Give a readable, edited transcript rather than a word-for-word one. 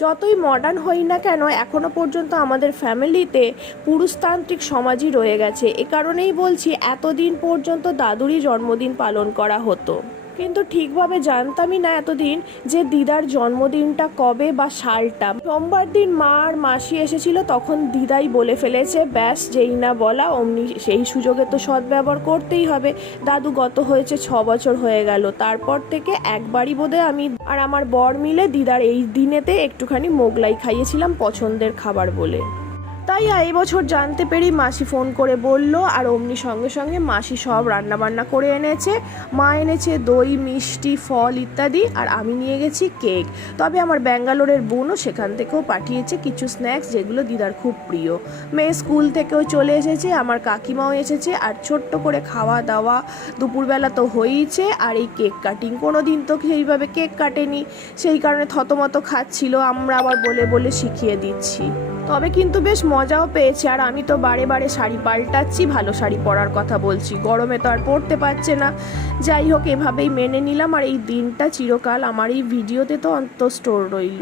যতই মডার্ন হই না কেন এখনো পর্যন্ত আমাদের ফ্যামিলিতে পুরুষতান্ত্রিক সমাজই রয়ে গেছে। এ কারণেই বলছি এতদিন পর্যন্ত দাদুরই জন্মদিন পালন করা হতো, কিন্তু ঠিকভাবে জানতামই না এতদিন যে দিদার জন্মদিনটা কবে বা সালটা। সোমবার দিন মা আর মাসি এসেছিল, তখন দিদাই বলে ফেলেছে, ব্যাস যেই না বলা অমনি সেই সুযোগে তো সদ্ব্যবহার করতেই হবে। দাদু গত হয়েছে 6 বছর হয়ে গেল, তারপর থেকে একবারই বোধহয় আমি আর আমার বর মিলে দিদার এই দিনেতে একটুখানি মোগলাই খাইয়েছিলাম পছন্দের খাবার বলে। তাই এই বছর জানতে পেরে মাসি ফোন করে বলল, আর অমনি সঙ্গে সঙ্গে মাসি সব রান্নাবান্না করে এনেছে। মা এনেছে দই, মিষ্টি, ফল ইত্যাদি, আর আমি নিয়ে গেছি কেক। তবে আমার ব্যাঙ্গালোরের বোনও সেখান থেকেও পাঠিয়েছে কিছু স্ন্যাক্স, যেগুলো দিদার খুব প্রিয়। মেয়ে স্কুল থেকেও চলে এসেছে, আমার কাকিমাও এসেছে, আর ছোট্ট করে খাওয়া দাওয়া দুপুরবেলা তো হয়েইছে। আর এই কেক কাটিং, কোনো দিন তো সেইভাবে কেক কাটেনি, সেই কারণে থতমত খাচ্ছিল, আমরা আবার বলে বলে শিখিয়ে দিচ্ছি। তবে কিন্তু বেশ মজাও পেয়েছে। আর আমি তো বারে বারে শাড়ি পাল্টাচ্ছি, ভালো শাড়ি পরার কথা বলছি, গরমে তো আর পরতে পারছে না। যাই হোক, এভাবেই মেনে নিলাম, আর এই দিনটা চিরকাল আমার এই ভিডিওতে তো অন্তত স্টোর রইল।